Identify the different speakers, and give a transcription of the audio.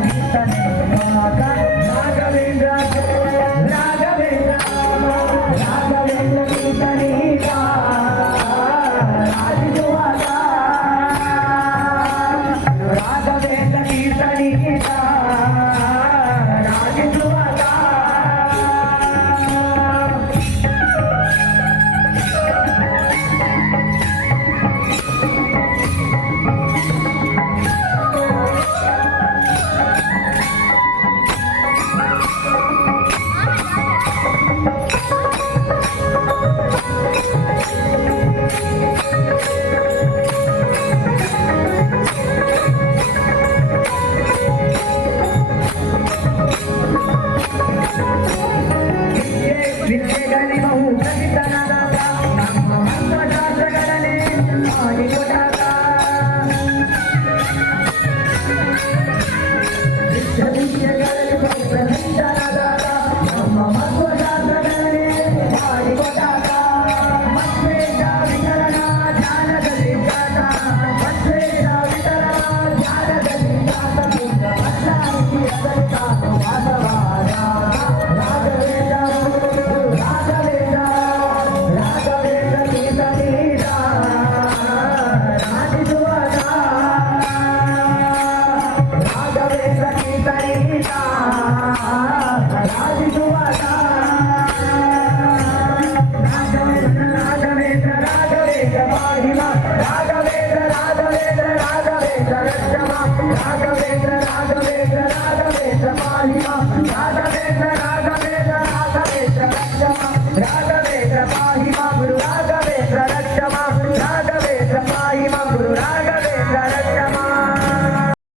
Speaker 1: Gracias.